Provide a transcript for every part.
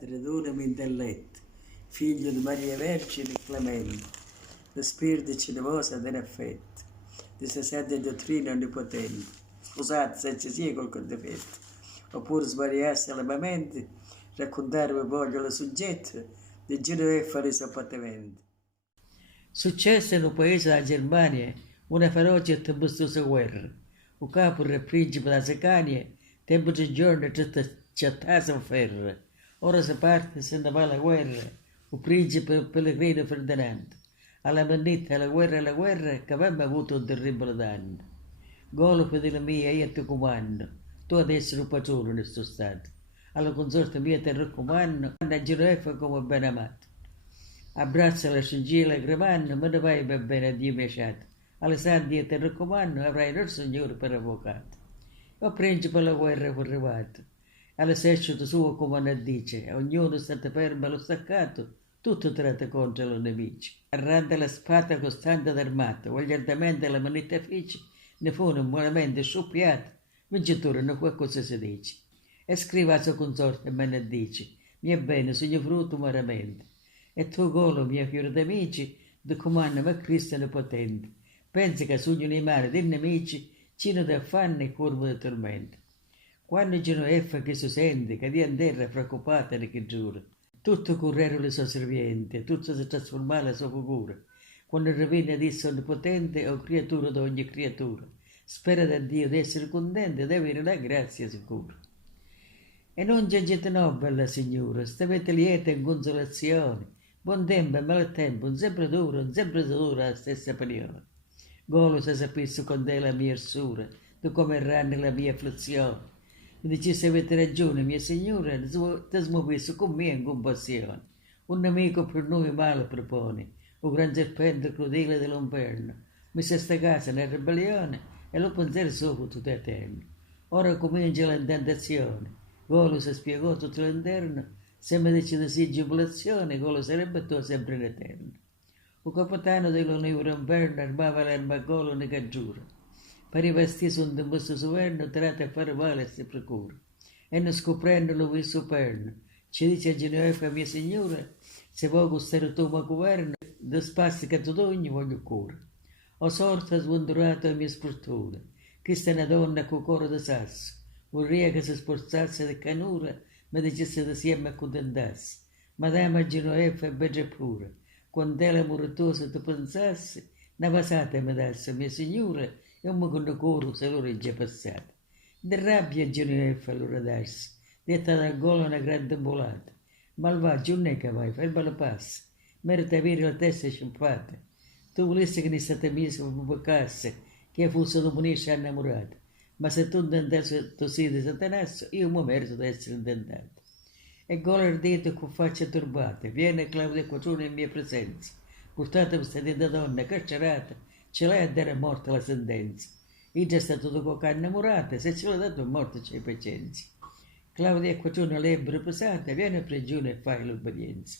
Padre, donami intelletto, Figlio di Maria Vergine e Clemente, lo Spirito generoso ed affetto, di questa santa dottrina onnipotente, scusate se ci sia qualche difetto, oppure sbagliasse la mia mente, raccontarvi voglio lo soggetto di Gino e fare sappatamento. Successe in un paese della Germania una feroce e tempestosa guerra. Il capo del principe della Sacania, tempo di giorno chattasse a ferro. Ora si parte, se ne va alla guerra, il principe pellegrino Ferdinando. Alla manetta, alla guerra, che aveva avuto un terribile danno. Golo, fedele mia, io ti comando, tu adesso non puoi solo in questo stato. Alla consorte mia ti raccomando, a Genefa come ben amato. Abbraccia la scingilla gravando, me ne vai per bene a Dio miaciato. Alessandria ti raccomando, avrai il Signore per avvocato. O principe la guerra fu arrivato. All'esercito suo come dice, ognuno state fermo allo staccato, tutto tratta contro i nemici. Arranda la spada costante d'armato, vogliardamente la manetta fece, ne fu un buonamente sciuppiato, vincitore non fu cosa si dice. E scriva a suo consorte e me ne dice, mia bene, sogno frutto umanamente. E tu, Golo, mio fiore d'amici, di comando a Cristo potente. Pensi che sogno nei mari dei nemici, cino di affanno e curvo di tormento. Quando Genoveffa che si sente, che di terra preoccupata e che giura, tutto correro le sue servienti, tutto si trasformava la sua figura. Quando rovina disse onnipotente o creatura di ogni creatura, spera da Dio di essere contente e di avere la grazia sicura. E non giungete no, bella signora, stavete lieta in consolazione, buon tempo e maltempo, sempre dura la stessa opinione. Golo se sapesse con te la mia ersura, tu come errare la mia afflizione. Mi dicesse avete ragione, mia signora, ti smuovesse con me in compassione. Un nemico per noi male propone, un gran serpente crudele dell'inferno. Mi si sta casa nella ribellione e lo pensiero sopra tutto eterno. Ora comincia la tentazione. Golo si spiegò tutto l'interno, se mi dice di giubolazione, Golo sarebbe tu sempre in eterno. Il capitano dell'Unione armava l'arma a Golo ne caggiura. Pareva steso un temposo soverno tratto a fare male a se procura. E non scoprendo lo viso perno, ci dice a Genefa mia signora, se vuoi gustare tu ma governo, da spazio che tu ogni voglio cura. Ho sorta sventurato a mia sfortuna, questa è una donna con cuore di sasso, vorrei che si sforzasse di canura, mi dicesse insieme accontentasse. Madama Genefa è bella pura, quando ella mortosa ti pensasse, una vasata mi dasse mia signora, e un mondo coro se lo regge passata. De rabbia Genefa allora darsi, detta dal golo una grande bolata. Malvagio non è che vai, ferma la passa, merita avere la testa scimpata. Tu volessi che ne state messo per peccasse, che fosse domunisce innamorata, ma se tu intentassi tu sei di Satanasso, io mi merito di essere intentato. E golo ardente con faccia turbata, viene Claudia Quattrone in mia presenza, portata questa detta donna carcerata, ce l'ha ed era morta la sentenza. Io già stato dopo che innamorata, se ce l'ha dato morto c'è pazienza. Claudia Quattrone l'ebbero pesata, viene a prigione e fai l'obbedienza.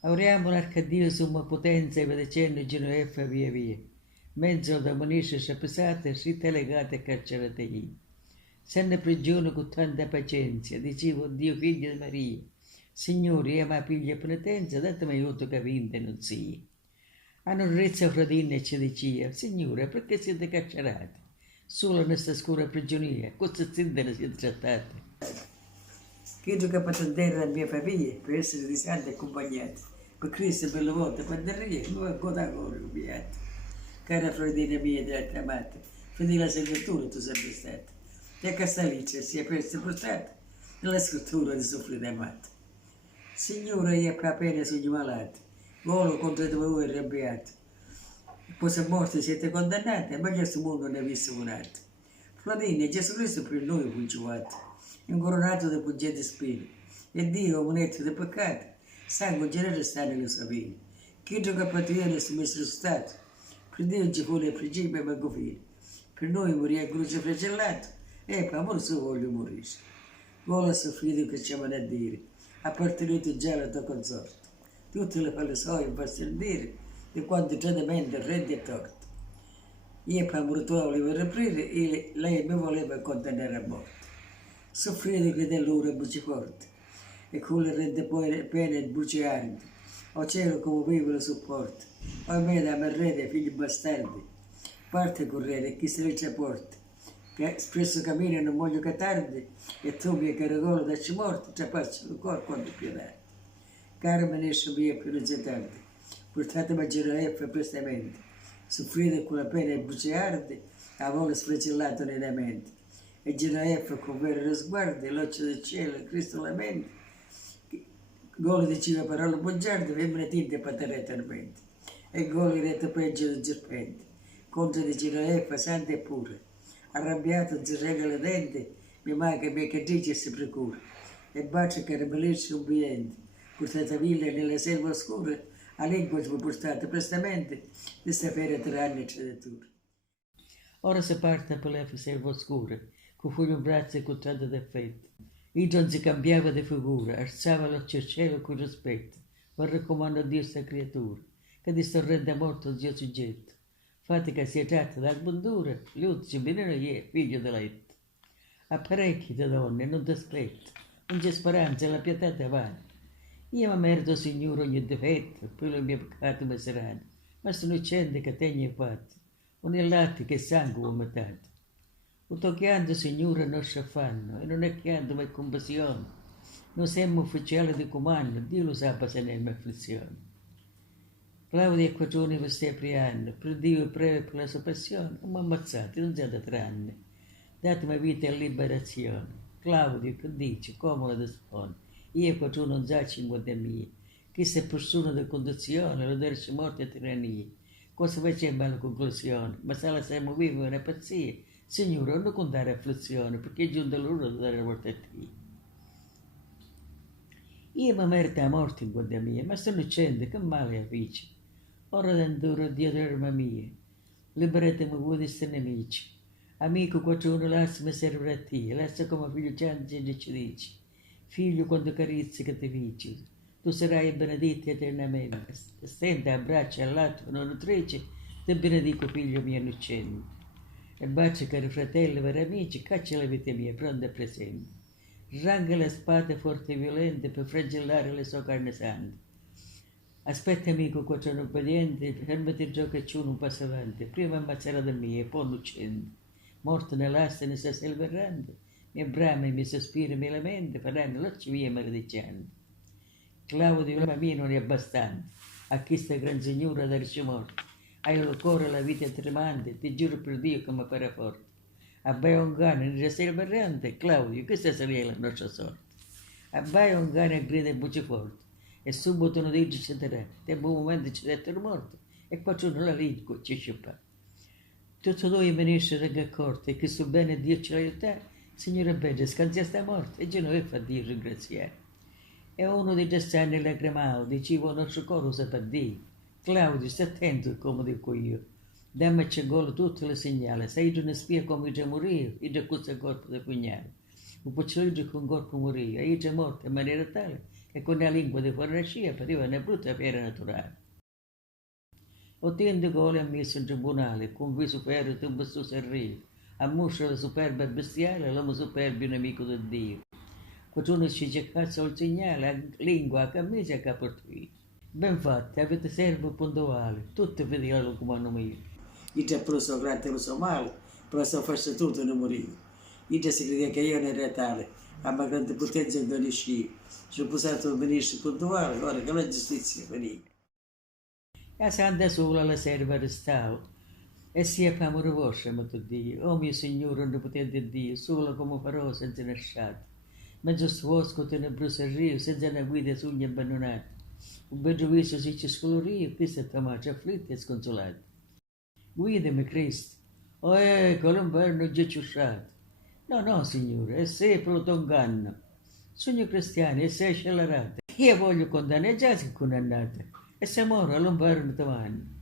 Auriamo l'Arcadio somma potenza e vedecendo Genefa via via. Mezzo da monisce pesate, si legate e carcerate lì. Senne prigione con tanta pazienza, dicevo Dio figlio di Maria. Signore, io ma piglia penitenza, datemi aiuto che vinte non sia. Hanno rezza fradina e ci diceva, Signore, perché siete carcerati? Solo in questa scura prigionia, cosa zindere siete trattati? Chiedo che patentare la mia famiglia per essere di santi accompagnati. Per Cristo per la volta, per darire, non è ancora copiato. Cara fradina mia della amata, fedele alla scrittura tu sempre stata. E Castelliccia si è persa portata nella scrittura di soffrire amata. Signore, io appena sogno malato. Golo contro di voi arrabbiato. Poi se morti siete condannati, ma questo mondo ne ha visto un altro. Flavini, Gesù Cristo per noi fu giuato, incoronato da pungente spine, e Dio, munetto di peccato, sangue genere sta nello sapere. Chi gioca a patrione su messo stato, per Dio ci fu le principio e manco fine. Per noi morì a croce flagellato, e per amore suo voglio morire. Golo ha soffrito che ci a dire, appartenuto già alla tua consorte. Tutte le palle sue in dire di quanto tradimento rende e torto. Io per amore tuo volevo riprendere e lei mi voleva condannare a morte. Soffrire che dell'ora buci forte. e con le rende pene e bugiardi. O cielo come vivo lo supporta, o me da merrete figli bastardi, parte correre e chi se ne ci porta, che spesso cammina e non voglio che tardi, e tu mi caragolo da ci morti, ci passa il cuore quando più tardi. Caro me ne esce via più non c'è tardi, portatemi a Gerusalemme prestamente, soffrite con la pena e bugiardi, a volo sflagellato nella mente. E Gerusalemme con vero sguardo, l'occhio del cielo, Cristo la mente, gol diceva parole bugiarde, femmine tinte e paterre tormenti, e gol retto peggio del serpente, contro di Gerusalemme santa e pura, arrabbiato zerrega le denti, mi manca i miei capricci e si procura, e bacio caramellisce ubbidiente, portata villa nella selva oscura, a lingua fu portata prestamente, di sapere 3 anni di creatura. Ora si parte per le selva oscura, con fu un braccio e contratto d'effetto. Il non si cambiava di figura, alzava l'occhio al cielo con rispetto, ma raccomando a Dio sta creatura, che di sto rende morto zio soggetto. Fate che sia tratta da bondura, gli ultimi venire è figlio di letto. Apparecchi da donne, non ti aspetto, non c'è speranza, la pietà ti avanti. Io mi merito, Signore, ogni difetto, poi il mio peccato mi saranno, ma sono innocente che tengo fatto, non è latte che sangue ho metato. O toccando, Signore, il nostro affanno, e non è chiando ma compassione. Non siamo ufficiali di comando, Dio lo sa se ne è afflizione. Claudia e 4 anni per Cipriano, per Dio e preve per la sua passione, non mi ammazzate, non siete 3 anni. Datemi vita e liberazione. Claudio, che dice, come la dispone? Io 4 non già 50 mie. Chi se persona di condizione, lo dersi morte e tirania. Cosa facciamo alla conclusione? Ma se la siamo vivi una pazzia, Signore, non contare afflizione, perché è giunta l'ora di dare la morte a te. Io mi merito la morte in guardia mia, ma sono innocente, che male fece? Ora d'anduro dietro l'arma mia, liberatemi voi di questi nemici. Amico, 4 anni lasciami serve a te, lascia come figlio Gianni ci dici. Figlio, quando carizzi che ti vici, tu sarai benedetto eternamente. Stenda a braccia all'altro, non nutrice, ti benedico, figlio mio innocente. E bacio, cari fratelli, veri amici, caccia la vita mia, pronta e presente. Ranga le spade forti e violente per flagellare le sue carne sante. Aspetta, amico, qua c'è un obbediente, fermati il gioco e c'è un passo avanti. Prima ammazzerà da me e poi non uccende. Morto nell'asta ne sta selva errante, mi brama e mi sospira e mi lamenta, faranno l'occhio via maledicendo. Claudio, la mia non è abbastanza, a chi sta gran signora darci morte. Hai il cuore la vita tremante, ti giuro per Dio che mi pare forte. Abbai un cane nella selva errante, Claudio, questa sarebbe la nostra sorte. Abbai un cane e grida e buci forte, e subito non dice ci terrà, tempo un momento ci dettero morto, e qualcuno la lingua ci sciuppa. Tutto noi venisse regga accorto, e che su bene Dio ci aiuta, Signore bene, scansia sta morte, e Genoveva fa Dio ringraziare. E uno dei gestani lagrimao, diceva nostro coro sa per Dio. Claudio, stai attento come dico io. Dammi c'è gol tutte le segnali, sei una spia come già morire, e già questo corpo del pugnale. Un poccioggio con corpo morire, e già morto in maniera tale che con la lingua di fuori la scia pareva una brutta fiera naturale. Ottiende gol e ammesso in tribunale, con viso ferro e tubo su serrile, a mostra la superba e bestiale, l'uomo superbio nemico di Dio. Quando ci cercasse il segnale, a lingua, a camicia e a caportino. Ben fatti, avete servo puntuale, tutti vedevano come hanno mio. Io ti ho preso grande e preso male, però sto facendo tutto e non morivo. Io ti si crede che io non ero tale, a ma grande potenza non riuscivo. Ci ho posato il ministro puntuale, ora che la giustizia veniva. A Santa sola la serva restavo, e sia per amore vostro, ma tu Dio, oh mio Signore, onnipotente Dio, sola come farò senza nasciato. Mezzo sfosco tenebroso al rio, senza una guida sugli abbandonati. Un bel viso si ci scoloria, questo è tomato afflitto e sconsolato. Guidami, Cristo. Oh, ecco, l'inverno è già ciusciato. No, Signore, è sempre un inganno. Sogno cristiano, e sei scellerato. Io voglio condannare, già sei condannato. E se muore, all'inverno domani.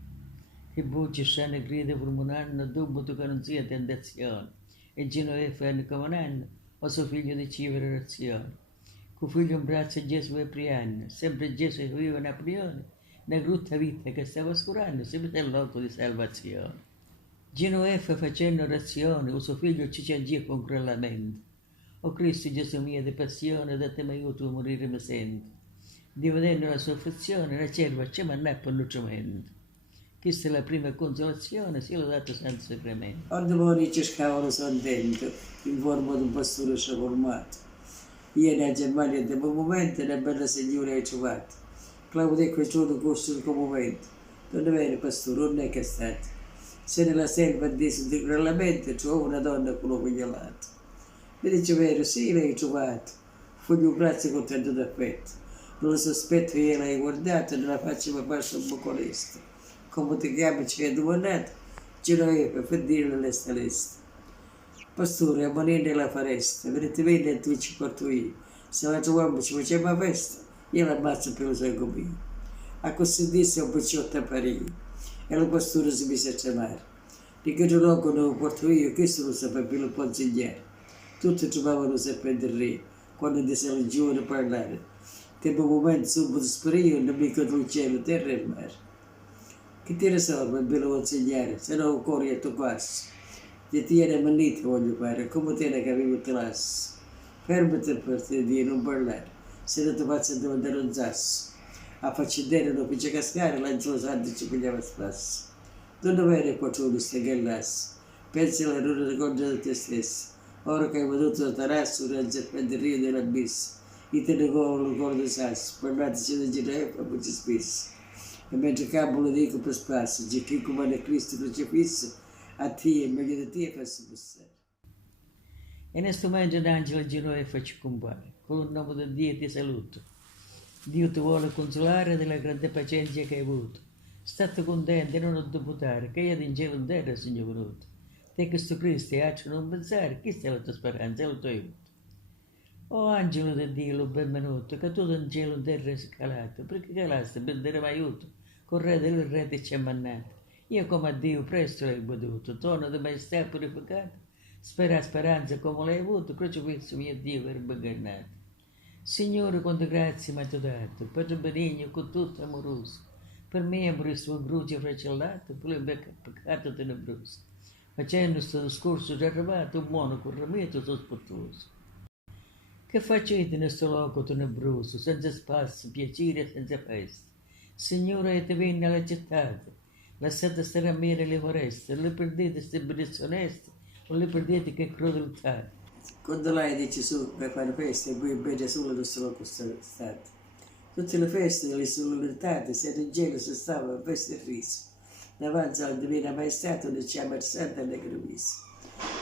Che voce sana grida per un anno, dubito che non sia tentazione. E Genoveva fanno come un anno, o suo figlio di civilizazione. Con figlio in braccio Gesù e Priano, sempre Gesù vive una prione, una brutta vita che stava oscurando, sempre nel loco di salvazione. Genoveva facendo orazione, o suo figlio ci c'agì con quella mente. O Cristo Gesù mio di passione, da te mi aiuto a morire mi sento. Dividendo la sua afflizione, la cerva ci manna per nutrimento. Questa è la prima consolazione, sia lodato Santo Sacramento. Quando morì cercavano contento, in forma di un pastore trasformato. Ieri a Germania del momento una bella signora hai trovato. Claudio quel giorno corso il momento. Non è vero pastore, non è che è stato. Se nella selva adesso di regolamento trova una donna con un figliolato. Mi dice vero, sì, l'hai trovato. Fugli un grazie contento d'affetto. Non lo sospetto che l'hai guardato e nella faccia mi passa un po' colesto. Come ti chiami, ci hai domandato, Genoveva per dire l'esta l'esta. Pastore, a morire la foresta, vedete bene e tu ci porto io. Se la troviamo ci facciamo una festa, io la ammazzo per lo sangue mio. A così disse un picciotto a Parigi e lo pastore si mise a chiamare. Di che luogo non lo porto io, questo lo sapeva lo può insegnare. Tutti trovavano sempre il re, quando di religione parlare. Tempo un momento subito sparire, nemico del cielo, terra e mare. Che ti risolve ve lo insegnare, se no corri a tuo passo. Ti tiene manito, voglio fare, come te ne capivo te lasso. Fermati per te di non parlare, se non ti faccio andare un zasso. A faccendere non fece cascare, lanciò lo santo e ci pigliava spasso. Non dovere quattro queste gallasse, pensi alla luna ricorda di te stesso. Ora che hai veduto da tarasso, un serpente rio dell'abisso, i te ne lo ricordo sasso, parlateci di Ginevra, poi ci spesso. E mentre capo lo dico per spasso, c'è chi comanda Cristo crocifisso, a te e meglio di te faccio passare. E nel momento d'angelo Genoveva ci compare, con il nome di Dio ti saluto. Dio ti vuole consolare della grande pazienza che hai avuto. State contenti e non dubitare, che io in cielo in terra sono venuto. Te Cristo Cristo e faccio non pensare, questa è la tua speranza, è il tuo aiuto. O angelo di Dio, lo benvenuto, che tu in cielo in terra sei calato, perché calaste per dare aiuto, con re del re ti c'è mannato. Io come a Dio presto l'hai veduto, tono di maestà purificato, spera speranza come l'hai avuto, crocifisso mio Dio per incarnato. Signore, quante grazie mi hai dato, per il benigno con tutto amoroso, per me amore sua croce fracellato, per il peccato tenebroso. Facendo questo discorso già arrivato, un buono corrimento sospettoso. Che facete in questo luogo tenebroso, senza spazio, piacere e senza festa? Signore, te venne alla città, lasciate stare a me nelle foreste, le perdete queste bellezze oneste, o le perdete che crudeltà. Quando lei dice su per fare feste, poi bene solo non sono state. Tutte le feste, le solennità, se in gelo si stava a festa e riso. Davanti al divino maestà non c'è mercante né creviso.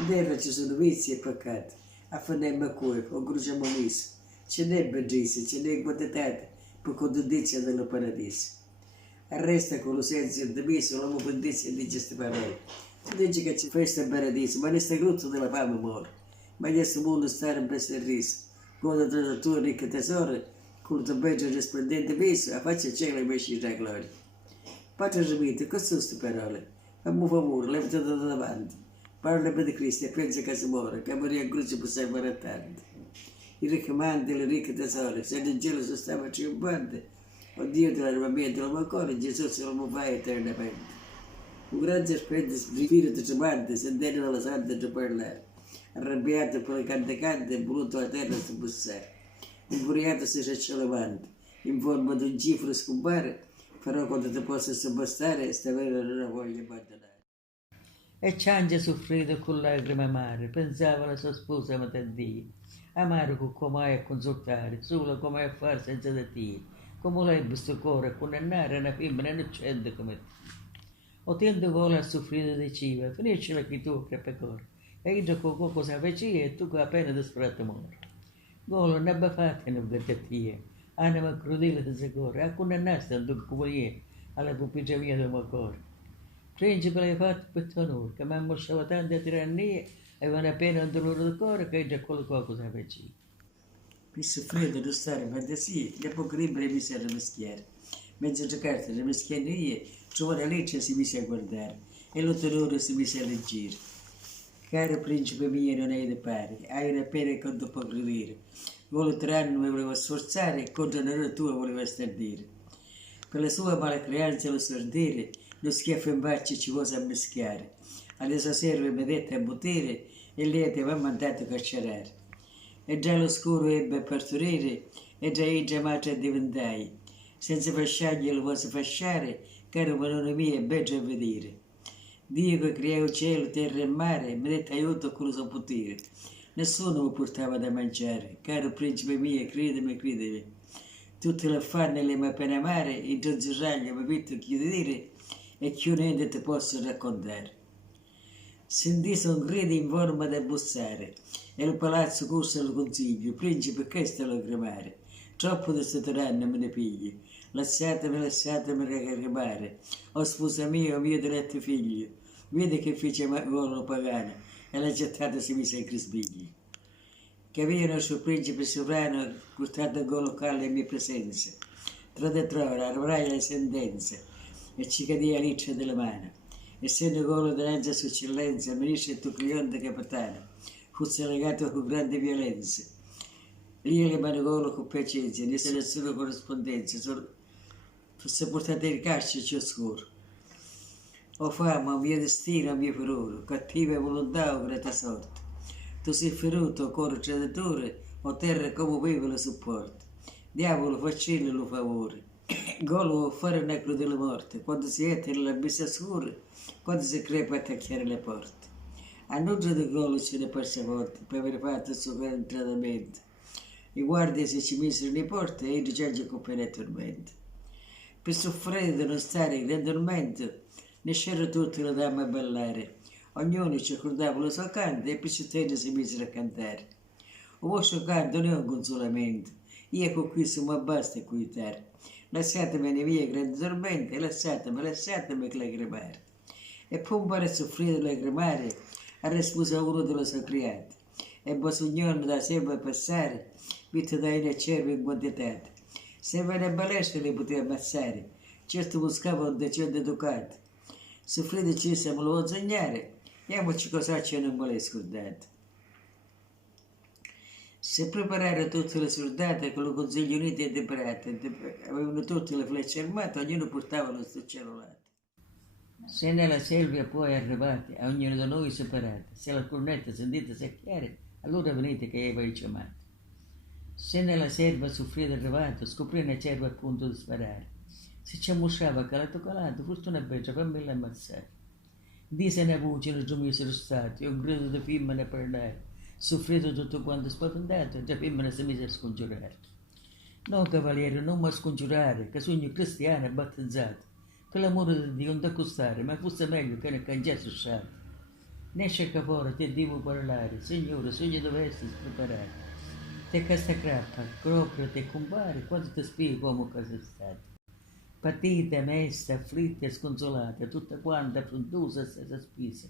In terra ci sono vizi e peccati, affanniamo a cuore, o cruciamo viso. Ce n'è bellezza, ce n'è quantitate, per condizia del paradiso. Arresta con lo senso di miso, l'uomo condizia di queste parole. Tu dici che c'è festa in paradiso, ma nesta grutto della fame muore. Ma in questo mondo stare in festa e riso. Goda tra tua ricca tesoro, con il tuo bello risplendente viso, a faccia cielo invece la gloria. Padre Remite, che sono queste parole? Fammi favore, levati da davanti. Parla di Cristo e pensa che si muore, che morì a croce per salvare tanti. I riccamanti e le ricche tesore, se nel cielo si stava trionfante, o Dio dell'armamento lo ancora, Gesù se lo muove eternamente. Un grande serpente spirito tremante, sentendo dalla santa di parlare, arrabbiato per le cante, voluto la terra si bussare. Infuriato si faccia levante, in forma di un cifro scompare, però quando ti possa sobbastare, sta vera non la voglio abbandonare. E Ciangia soffrito con lacrime amare, pensava alla sua sposa Mataddia, amaro come a consultare, solo come a fare senza da te, come lei questo cuore a condannare una femmina innocente come te. O tendo vuole a soffrire di cibo, finisce la che tu che pecore, e io con cosa feci e tu con la pena di spratto muore. Golo ne abbia fatte una vertatia, anima crudele di secore, a condannarsi a un come alla pupilla mia del mio cuore. Principe l'hai fatto per tuo onore, che mi ha mostrato tante tirannie e vale appena un dolore di cuore che già quello cosa feci. Mi soffrito di stare fantasia, le poche libere mi serve meschiere. Mezzo giocate le meschierie, trovare la legge si mise a guardare, e l'ottenore si mise a leggere. Caro principe mio, non hai da pari, hai una pena che non può credere. Vuole tiranno mi voleva sforzare, e contro l'onore tua voleva stardire. Per la sua mala creanza lo sordere, lo schiaffo in bacio ci vuole ammeschiare. Alle sue serve mi dette a potere, e lei ti aveva mandato a carcerare. e già l'oscuro ebbe a partorire, e già eggia madre diventai. Senza fasciargli lo posso fasciare, caro padrone mio, è bello a vedere. Dio che creò cielo, terra e mare, mi dette aiuto con il suo potere. Nessuno mi portava da mangiare, caro principe mio, credimi, credimi. Tutti l'affanno e le mie pene amare, il giorno mi metto chiudere e che niente ti posso raccontare. Sentì un grido in forma da bussare e il palazzo corse al consiglio, principe questo lo cremare. Troppo di sto tiranno me ne pigli, lasciatemi cremare. O sposa mia, o mio diretto figlio, vedi che fece golo pagano e la gettata si mise in crisbigli. Capivano il suo principe sovrano, gustato golo calle in mia presenza. Tra di trova, arvorai le sentenze e ci cadì a riccia della mano. Essendo golo davanti a sua eccellenza, ministro e tuo cliente capitano, fosse legato con grande violenza. Lì le mani golo con pazienza, nessuna corrispondenza, fosse portato in carcere ciascuno. O fama, o mio destino, o mio furore, cattiva volontà o grata sorte. Tu sei feruto, o cuore traditore, o terra come vive lo supporta. Diavolo, faccielo lo favore. Golo fare una crudele morte, quando si è nell'abisso scuro, quando si crepa a attacchiare le porte. A nulla di Golo ce ne perse volte, per aver fatto il suo grande tradimento. I guardie si ci misero in porte e i rigiangi con pena e tormento. Per soffrire di non stare in addormento, ne c'erano tutte le dame a ballare. Ognuno ci accordava la sua canto e picciottini si misero a cantare. Il vostro canto non è un consolamento, io con questo mi basta quietare. Lasciatemi via grande tormento e lasciatemi lacrimare. E poi un pare soffrire lacrimare, ha risposto uno dello suo creato. E Bosignor da sempre passare, visto da in cervo in quantità. Se ve ne balesce le poteva ammazzare, certo buscava un decente ducato. Soffrire ci siamo lo insegnare, vediamoci cosa ce non vuole scordare. Se preparare tutte le soldate con il Consiglio Unito e temperate, avevano tutte le frecce armate, ognuno portava lo stesso cellulare. Se nella selva poi arrivate, a ognuno di noi separate, se la cornetta sentite secchiare, allora venite che voi chiamate. Se nella selva soffrite arrivato, scoprì una cerva a punto di sparare. Se ci ammusciava calato, fortuna bella, fammi ammazzare. Disse una voce, non ci misero stati, un grido di femmina a parlare. Soffrito tutto quanto spaventato, già femmina si mise a scongiurare. No, cavaliere, non mi scongiurare, che sogno cristiano battezzato. Per l'amore di Dio non ti accostare, ma fosse meglio che ne cangiasse uscito. Ne cerca fuori, ti devo parlare, Signore, sogno dovessi preparare. Te questa crappa, proprio te compare, quando ti spiego come cosa è stato. Patita, messa, afflitta e sconsolata, tutta quanta affrontosa e stessa spisa.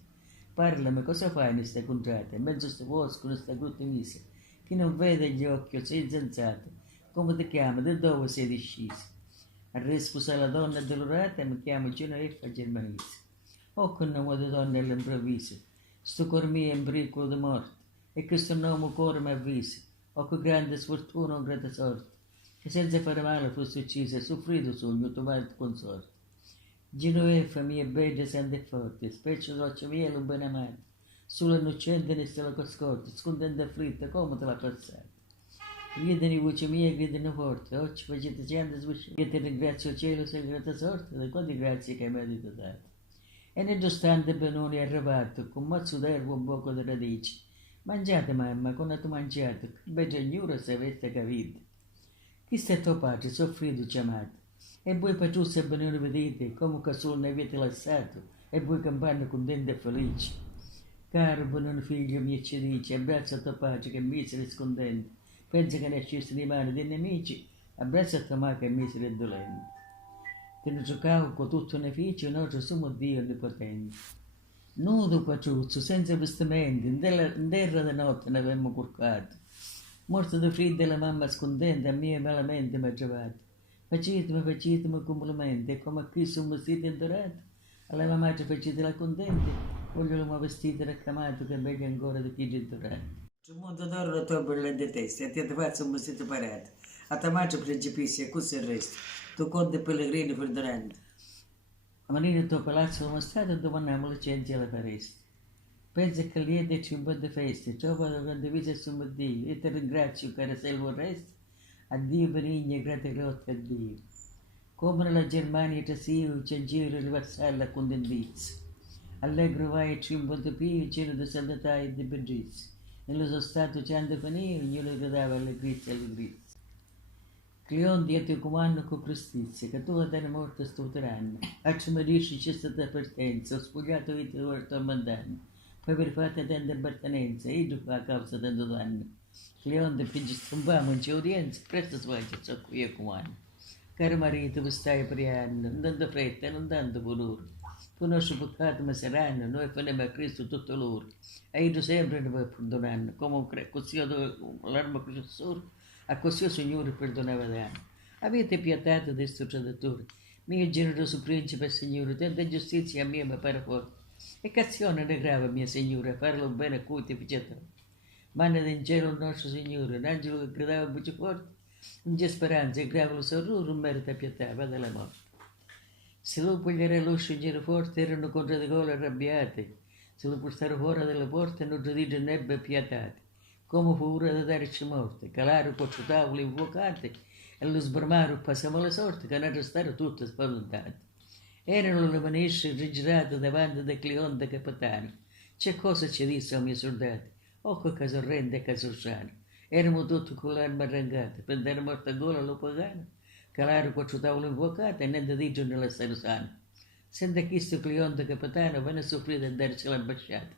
Parlami, cosa fai in questa contrata, in mezzo a sto bosco, in questa grotta misa, che non vede gli occhi, sei insensato, come ti chiami, da dove sei discesa? A risposta la donna addolorata, mi chiamo Genoveffa Germanese. Oh, che nome di donna all'improvviso, sto cor mio è in pericolo di morte, e questo nome cuore mi avvisa. Oh, che grande sfortuna, grande sorte, che senza fare male fosse uccisa, soffrito sogno, trovato consorte. Genoveffa mia bella, santa e forte, specie l'occhio mia lo ben amato, solo innocente ne sta la coscotta, scontenta e afflitta, come te l'ha passata. Gridano voce mia, gridano forte, oggi facete gente svisciare, io ti ringrazio il cielo, sei grata sorte, da quante grazie che mi avete dato. E nell'ostante Benoni è arrivato, con mazzo d'erba un poco di radici. Mangiate, mamma, quando mangiate, che bella ignora se avete capito. Chi sta tuo padre, soffrito chiamato. E voi patruzzi e Benoni vedete, come che solo ne avete lasciato, e voi campane contenti e felici. Caro Benoni figlio mio ci dice, abbraccia tuo padre che è misero e scontento. Pensa che ne scesi di mano dei nemici, abbraccia tua madre che è misero e dolente. Te ne giocavo con tutto un edificio, noi siamo Dio onnipotente. Nudo patruzzo, senza vestimenti, in terra di notte ne avevamo curcato. Morto di freddo e la mamma scontenta, a me malamente mi ha trovato. Facetemi complimenti, e come qui sono vestito e dorato, alla mia madre facetela contenta, voglio la vestita raccamato che è meglio ancora di chi è dorato. Il mondo d'oro la tua bella di testa, e ti faccio un vestito parato. A tua madre principessa e così il resto. Tu conti pellegrini perdonando. A venire al tuo palazzo come stato, domaniamo licenza alla foresta. Pensa che liete ci un po' di feste, trovano condivisa su Dio, e ti ringrazio, cara se vorresti, a Dio benigno e grazie a Dio. Come nella Germania ti sia, c'è giro di vassalla con indizio. Allegro vai e trionfo pio, giro di santità e di bellezza. Nello suo stato ci hanno finito, ognuno gridava allegrizia, allegrizia. Cleon dietro comando con prestizia, che tu te ne morte sto tiranno. Acci mi dici c'è stata partenza, ho spogliato vita ora tormentando. Poi per fatte tante appartenenze, e tu fa causa tanto danno. Cleon ti finge strombamo in c'è udienza, presto svolge ciò qui io comando. Caro marito, mi stai priando, non tanto fretta, non tanto dolore. Tu nostro peccato mi saranno, noi faremo a Cristo tutto loro. E io sempre ne vuoi perdonare, come così l'arma processore, a così il Signore perdonava danno. Avete pietà di questo traditore, mio generoso principe Signore, tanta giustizia a me mi pare forte. E che azione ne grave, mia Signore, farlo bene a cui ti fece. Manna del cielo il nostro Signore, l'angelo che gridava voce forte, non c'è speranza, e grave lo sorrore, non merita pietà, va dalla morte. Se lo pugliere lo scegliere forte, erano contro di gole arrabbiate, se lo portarono fuori dalla porta, non giudicano nebbe pietate, come paura di darci morte, calare quattro tavole infuocate, e lo sbarmaro passava la sorte, che ne restarono tutte spaventate. Erano le manesce rigirate davanti da Cleonte capitano. C'è cosa ci disse ai miei soldati? Oh, che caso rende e caso sano. Erano tutti con l'arma arrancata, per dare morte a gola lo pagano. Calare quattro tavole infuocate e niente di giorno nella stare sana. Senta chi sto Cleonte capitano venne a soffrire a darci l'ambasciata.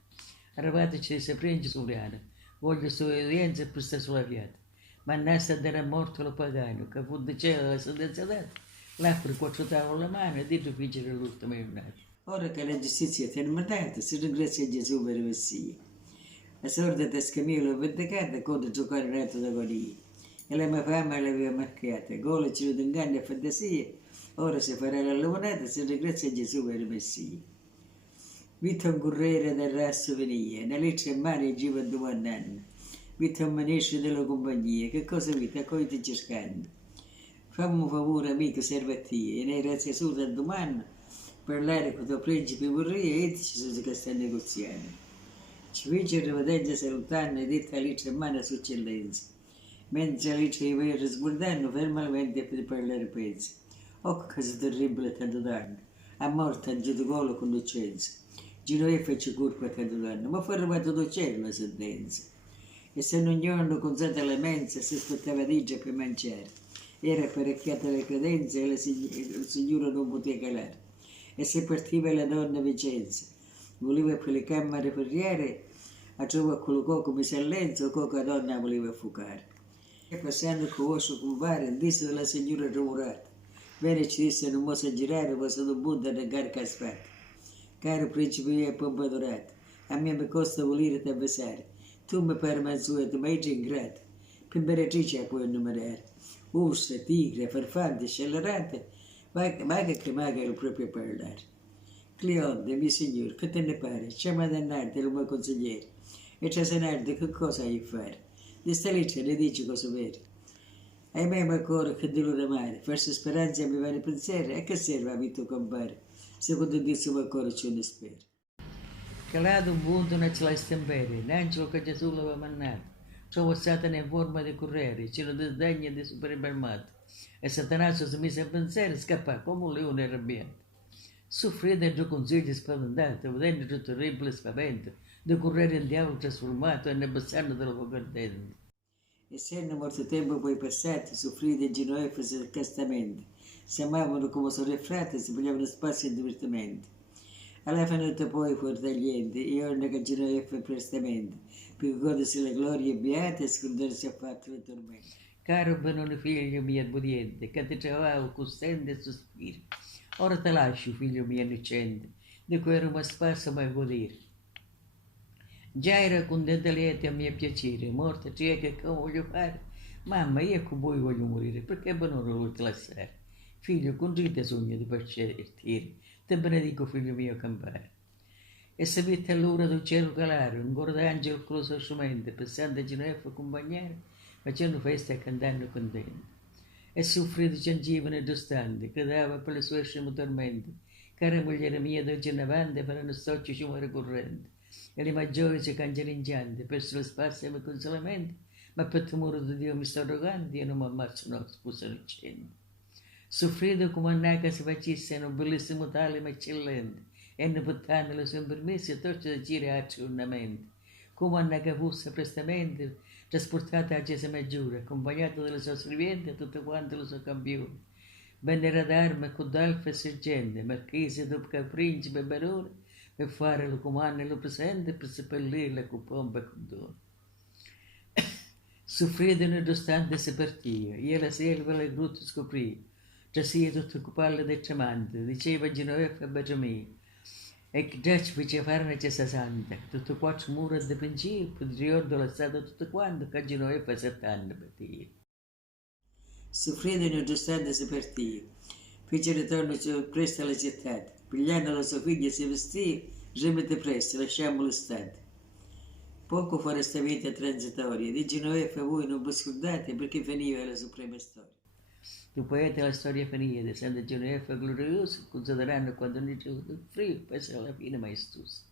Arrivateci se prende Suriana, voglio sue udienze per stare sulla fiata. Ma nasta a dare a morte lo pagano, che fu di cielo la sentenza data. L'altro quattro tavole alla mano e dito figere l'ultimo giornata. Ora che la giustizia è terminata, si ringrazia Gesù per il Messia. La sorda di Scamillo è vendicata contro giocare in retto da Golia. E la mia fama l'aveva marcata, gole ci di inganno e fantasie, ora si farà la lavorata, si ringrazia Gesù per il Messia. Vita un corriere del rasso venia, una legge in mano e giva domandando. Vita un manesce della compagnia, che cosa vita, coi ti cercando. Fammi un favore, amico, serve a te, e ne grazie solo da domani, parlare con tuo principe vorrei e ci sono che sta negoziando. Ci fece rivedere salutando e detta alice in mano a sua eccellenza. Mentre alice i veri sguardando, fermamente per parlare pezzi. Oh, che cosa terribile tanto danno. A morte a giudicolo con innocenza. Gino fece colpa tanto danno, ma fu arrivato dal cielo la sentenza. E se non giorno con santa la mensa si aspettava digia per mangiare. Era apparecchiata le credenze e il Signore non poteva calare. E se partiva la donna Vicenza, voleva per le camere ferriere, a trovare quello come silenzio, che la donna voleva fucare. E passando con vostro compare, disse della signora Romurata, bene ci disse non posso girare, posso non butta da garca sfatta. Caro principe mio pompadorato, a me mi costa volere ti avvisare, tu mi pare mansueto, ma io ingrato, per imperatrice puoi enumerare. Ursa, tigre, farfalle, scellerate, ma che magari proprio parlare. Cleonte, mio signore, che te ne pare? C'è madannante il mio consigliere. E c'è sanardi che cosa hai a fare? Di sta legge ne dici cosa vero. Hai mai ancora che Dio lo mare, farsi speranza e mi vari pensieri, e che serve a vita compare? Secondo Dio siamo ancora ci ne spera. Calato un punto nella stemperie, l'angelo che Gesù l'aveva mandato. Trova Satana in forma di corriere, ce lo disdegna di supermercato. E Satana si mise a pensare e scappò come un leone arrabbiato. Soffrì dentro consigli spaventato, vedendo il terribile spavento, di correre in diavolo trasformato e ne abbassando della fuoco ardente. Essendo molto tempo poi passato, soffrì di Genoveffa sarcasticamente. Si amavano come sorelle e frate, si pigliavano spazio e divertimento. Alla fine poi fuori dagli enti, e ora che Genoveffa prestamente, per godersi la gloria beata e scordarsi affatto le tormenti. Caro benone figlio mio obbediente, che ti trovavo con stende e sospiri. Ora te lascio, figlio mio innocente, di cui ero mai sparso mai godere. Già era contenta lieta a mio piacere, morta cieca che voglio fare. Mamma, io con voi voglio morire, perché non lo vuoi lasciare? Figlio, con te sogno di partire, te benedico, figlio mio, campare. E se vette all'ora del cielo calare, un coro d'angelo coloso strumento, per Santa Genoveffa accompagnare, facendo festa e cantando contento. E soffrì di giangivane distante, gridava per le sue scemo tormente, cara moglie mia, dolce in avanti, per uno stoccio ci muore corrente. e le maggiori si cancellingiante, perso lo spazio e il consolamento, ma per timore di Dio mi sto rogando, io non mi ammazzo, no, scusa dicendo. Soffrito come una che si facesse un bellissimo tale ma eccellente, e ne portando le sue permesse e torce da girare giornamento, come una che fosse prestamente trasportata a Gesù Maggiore, accompagnata dalle sue serventi e tutte quante le sue campioni. Vennero ad armi con d'alfa e sergente, marchese dopo che principe e barone, per fare lo comando e lo presente per seppellirla con pompa e con dono. Soffrito nonostante si partia, io la selva e le grotte scoprì, trasì tutto il palle del tremante, diceva Genoveffa a Benjamin, e che già ci faceva fare una chiesa santa, tutte quattro mura di principio, di riordo la stata tutto quanto, che Genoveffa 70 per dire. Soffrendo nonostante si partia, fece ritorno presto alla città, pigliando la sua figlia si vestì, rimette presto, lasciamo l'estate. Poco fuori sta vita transitoria, di Genoveffa voi non vi scordate perché veniva la suprema storia. Tu poeta la storia finita, essendo Genoveffa gloriosa, considerando quando non c'è frio, poi alla fine maestosa.